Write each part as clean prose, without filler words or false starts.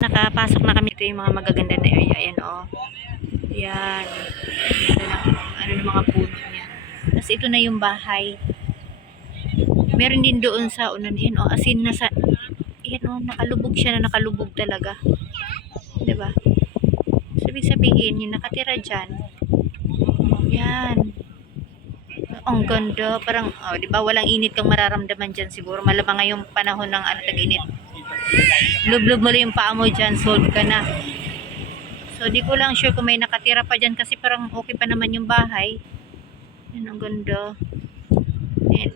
Nakapasok na kami. Ito yung mga magaganda na area. Ayan, oh. Ayan. Ano ng mga puno niya. Tapos ito na yung bahay. Meron din doon sa unan. Ayan, oh. Asin na sa... Ayan, oh. Nakalubog siya na nakalubog talaga. Diba? Sabihin, yung nakatira dyan. Ayan. Ang ganda. Parang, oh, diba? Walang init kang mararamdaman dyan siguro. Malamang ngayong panahon ng tag-init. Lublob mo lang yung paa mo dyan, solve ka na. So, di ko lang sure kung may nakatira pa dyan kasi parang okay pa naman yung bahay. Yan, ang ganda. Yan.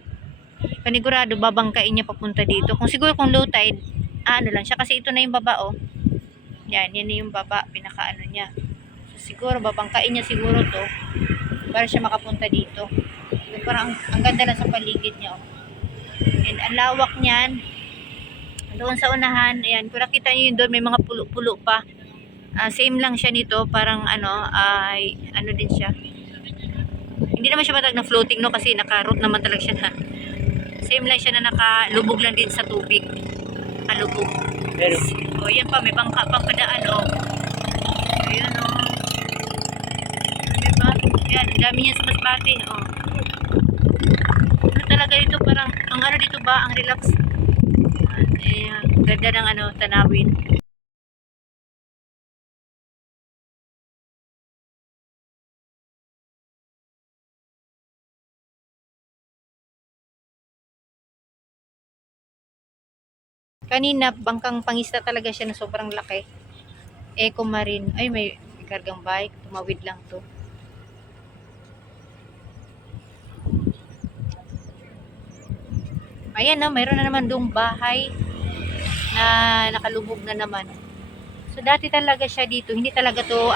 Panigurado, babangkain niya papunta dito. Kung siguro kung low tide, ano lang siya. Kasi ito na yung baba, oh. Yan na yung baba, pinakaano niya. So, siguro, babangkain niya siguro to para siya makapunta dito. So, parang ang ganda lang sa paligid niya, oh. And ang lawak niyan. Doon sa unahan, ayan, kung nakita nyo yun doon, may mga pulo-pulo pa. Same lang siya nito, parang ano din siya. Hindi naman siya matag na floating, no, kasi naka-root naman talaga siya na. Same lang siya na nakalubog lang din sa tubig. Nakalubog. O, yan pa, may bangka pang padaan, oh. Ayan, oh. Diba? Ayan, ang dami niya sa Masbate, oh. Ano talaga dito, parang, ang ano dito ba, ang relax. Ayan, ganda ng tanawin. Kanina, bangkang pangista talaga siya na sobrang laki. Eco Marine. Ay, may kargang bike. Tumawid lang to. Ayan, no, mayroon na naman dong bahay na nakalubog na naman. So, dati talaga siya dito. Hindi talaga to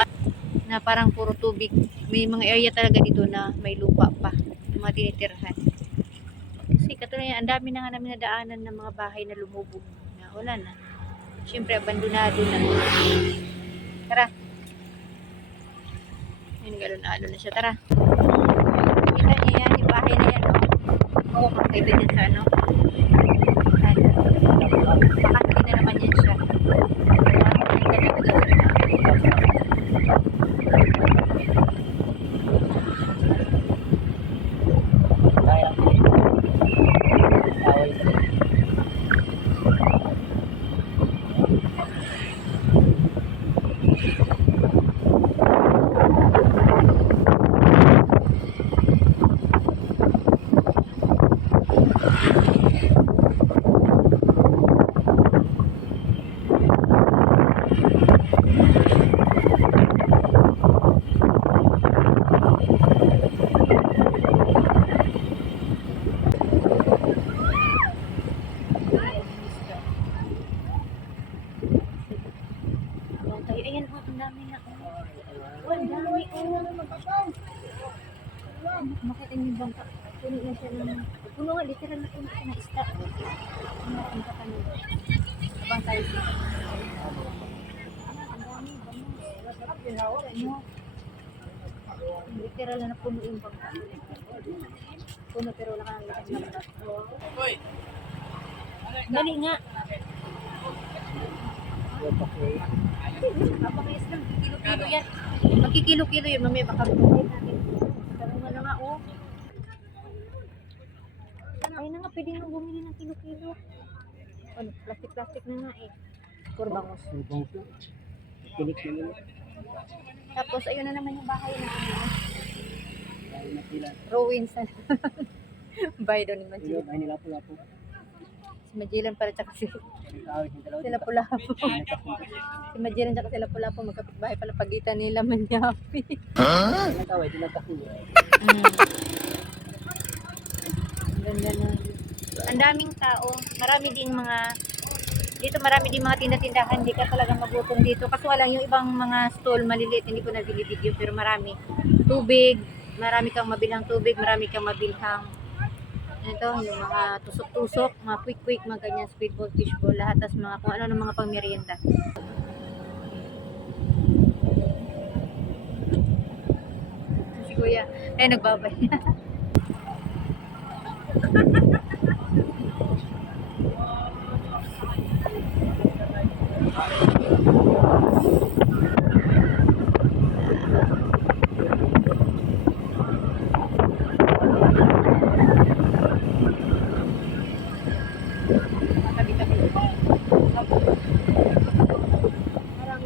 na parang puro tubig. May mga area talaga dito na may lupa pa. Yung mga tinitirhan. Kasi katulad yan, ang dami na nga namin nadaanan ng mga bahay na lumubog. Na wala na. Siyempre, abandonado na. Tara. Ayun, galon-alon na siya. Tara. Kita niya yan, yung bahay na yan, oh. Oo, makita dyan sa ano. Bakit na naman yan siya. Ayan, oh, ang dami na. Oh, ang dami. Oh, makita niyo bang puno na siya ng puno nga, literal na puno na isda. Ang katanong. Abang tayo. Ang dami, bangus. Literal na puno yung bangka. Puno pero wala ka nang lakas na lakas. Dali nga. Kapakayas lang, kilo-kilo yan. Magkikilo-kilo yun, mamaya baka buhay natin. Sabi nga na nga, oh. Ay na nga, pwede nga bumili ng kilo-kilo. Ano, plastic-plastic na nga eh. Puro bangus. Tapos, ayun na naman yung bahay na ano. Ruins na. Bahay daw ni Majilan. Bahay nila Lapu-Lapu. Si Majilan para tsaka si Lapu-Lapu. Si Majilan tsaka si Lapu-Lapu magkapit-bahay pala pagitan nila Manyapi. Ganda na. Ang daming tao. Marami din mga tinda-tindahan. Hindi ka talaga magutom dito. Kaso lang yung ibang mga stall maliliit. Hindi ko na video pero marami. Tubig. Marami kang mabilhang tubig. Marami kang mabilhang ito, yung mga tusok-tusok, mga quick-quick, mga ganyan, speedball, fishball, lahat, tas mga kung ano ng mga pang-merienda. Si Kuya, nagbabay. Tabi-tabi. Parang,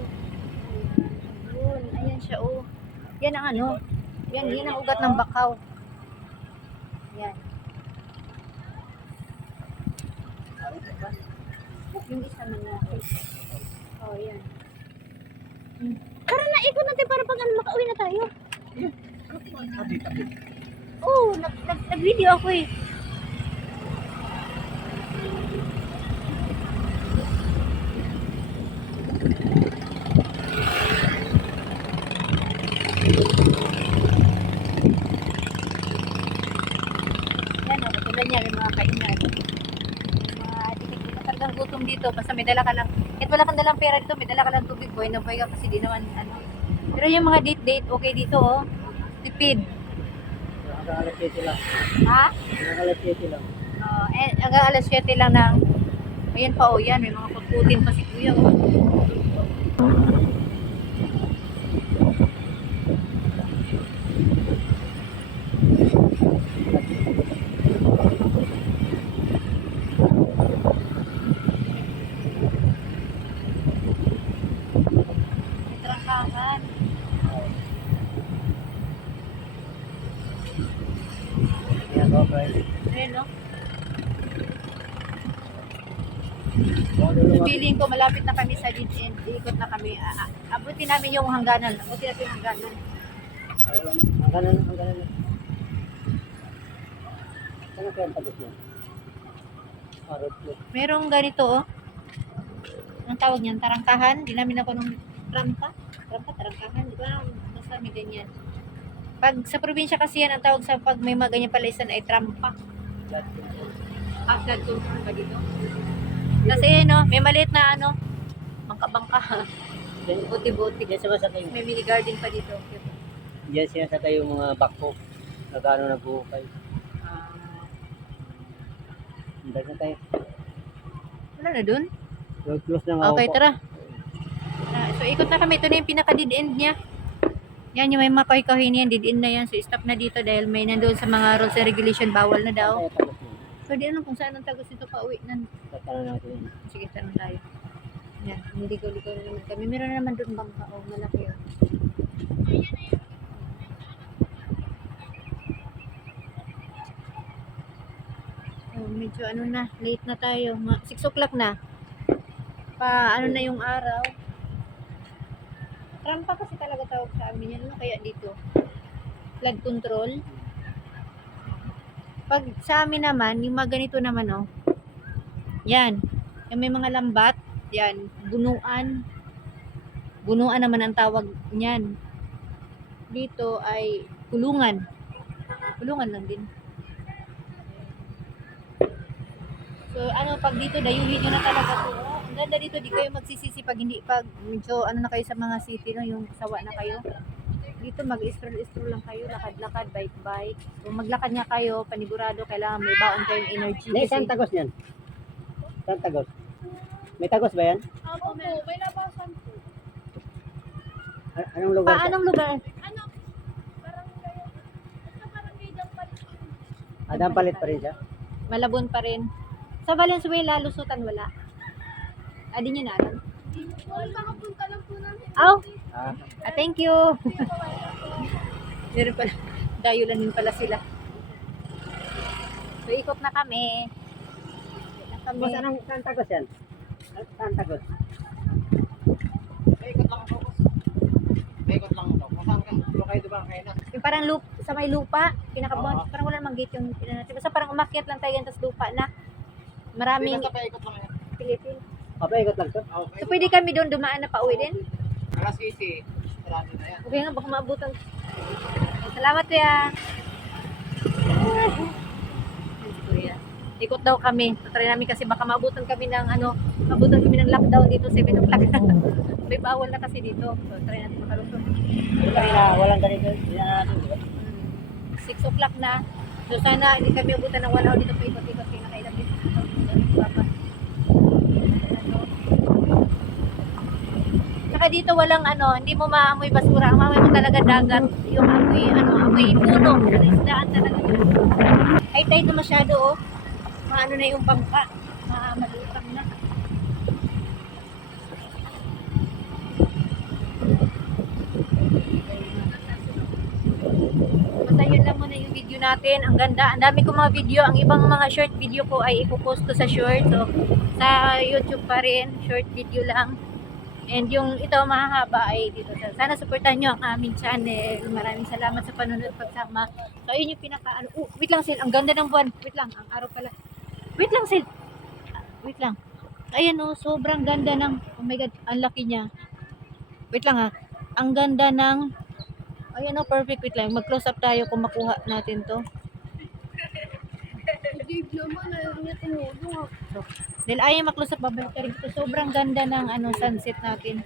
yun, ayan siya, oh. Yan ang ano, yan ang ugat ng bakaw. Yan. Yung isa man na. Oh, yan. Tara na, ikot natin para pag ano, makauwi na tayo. Oo, nag-video ako eh. Yan o, katulad niya, may mga kainan. May mga dikit-dikit na talagang gutom dito. Basta may dala ka lang, kahit wala kang dalang pera dito, may dala ka lang tubig, boy na boy ka kasi di naman ano. Pero yung mga date-date, okay dito oh. Tipid. Hanggang alas 7 lang. Ha? Hanggang alas 7 lang. Hanggang alas 7 lang ng, ayan pa oh yan, may mga kutkutin pa si kuya oh. May trangkahan. Yan po, guys. Ayan no? Modulo nga. Feeling ko malapit na kami sa dead end. Iikot na kami. Abutin namin yung hangganan. Abutin natin yung hangganan. Wala na. Hanggang na. Saan na kaya ang tagot niya? Road trip. Merong ganito oh. Anong tawag niyan? Tarangkahan. Di namin ako nung tarangkahan. Di ba? Basta may ganyan. Pag sa probinsya kasi yan, ang tawag sa pag may mga ganyan palisan ay trampa. Flat control. Agad control pa dito. Kasi no, may maliit na ano, bangka-bangka. Diyan- Buti-buti. Diyan sa masakay. May mini garden pa dito. Diyan sinasakay yung mga backhoe. Nagano nagbuhukay. Hanggang na tayo. Wala na dun? Road close na nga Okay, po. tara. So, ikot na kami. Ito na yung pinaka-dead end niya. Yan, yung may mga kahoy-kahoy niyan. Dead end na yan. So, stop na dito dahil may nandoon sa mga rules and regulation. Bawal na daw. Kaya tagot niya. Pwede ano kung saan ang tagos nito pa uwi na. Tatanong natin. Sige, tanong tayo. Yan, hindi ko na naman kami. Meron na naman doon bangka. Oh, malaki yun. Oh, medyo ano na, late na tayo. 6 o'clock na. Ano na yung araw. Trampa kasi talaga tawag sa amin yan. Ano kaya dito? Flood control. Pag sa amin naman, yung mga ganito naman oh. Yan. Yung may mga lambat. Yan. Bunuan. Bunuan naman ang tawag niyan. Dito ay kulungan. Kulungan lang din. So, ano, pag dito, dayuhin nyo na talaga to. Oh, ang ganda dito, di kayo magsisisi pag hindi, pag medyo, ano na kayo sa mga city, no, yung sawa na kayo. Dito, mag-stroll lang kayo, lakad-lakad, bike-bike. Kung maglakad nga kayo, panigurado, kailangan may baon kayong energy. Nay, saan tagos niyan? Saan tagos? May tagos ba yan? Opo, may labasan po. Anong lugar? Anong lugar? Ano? Parang kayo. Basta parang kayo dyan pa rin. Adam palit pa rin siya. Malabon pa rin. Sa Valenzuela, lusutan wala. Adi nyo na alam. Kakapunta lang po namin. Aw, Ah, thank you. Meron pala, dayulan din pala sila. So, ikot na kami. Ikot na kami. boss, saan tagos yan? Saan tagos? Ikot lang ito. Ikot lang ito. Kung saan ka? Kung kayo diba kayo na? Yung parang sa may lupa, Oo. parang wala namang gate yung natin. Basta parang umakyat lang tayo yan, tas lupa na. Maraming Basta paikot lang yan. Pilipin. Papaikot lang to. Okay. So, pwede kami doon dumaan na pauwi din. Alas 7. Sarado na yan. Okay nga, baka maabutan. Salamat, kuya. Kuya. Ikot daw kami. Try namin kasi baka maabutan kami ng maabutan kami ng lockdown dito 7 o'clock. May bawal na kasi dito. So, try natin makalusot. Kanina, walang ganito. Hindi na natin. Diba? 6 o'clock na. So, sana hindi kami abutan ng 1 hour dito pa ikot-ikot. Pinakailang dito. Saka Tsaka dito walang ano, hindi mo maamoy basura. Ang maamoy mo talaga dagat. Yung amoy, ano, amoy puno. Isdaan talaga. High tide na masyado, oh. Maano na yung bangka. Malutang na. Basta yun lang muna yung video natin. Ang ganda. Ang dami kong mga video. Ang ibang mga short video ko ay ipopost ko sa short. So, sa YouTube pa rin. Short video lang. And yung ito mahahaba ay dito. Sana supportan nyo ang aming channel. Maraming salamat sa panunod pagsama. So, ayun yung pinaka ano. Oh, wait lang, Sil. Ang ganda ng buwan. Wait lang. Ang araw pala. Wait lang, Sil. Wait lang. Ayan, oh. Sobrang ganda ng, oh my God, ang laki niya. Wait lang, ha. Ang ganda ng, ayan, oh, perfect. Wait lang. Mag-close up tayo kung makuha natin to. Dave naman, ayaw niya tumulong. Dahil ayaw mag-close up, babalik ka rin dito. Sobrang ganda ng ano, sunset natin.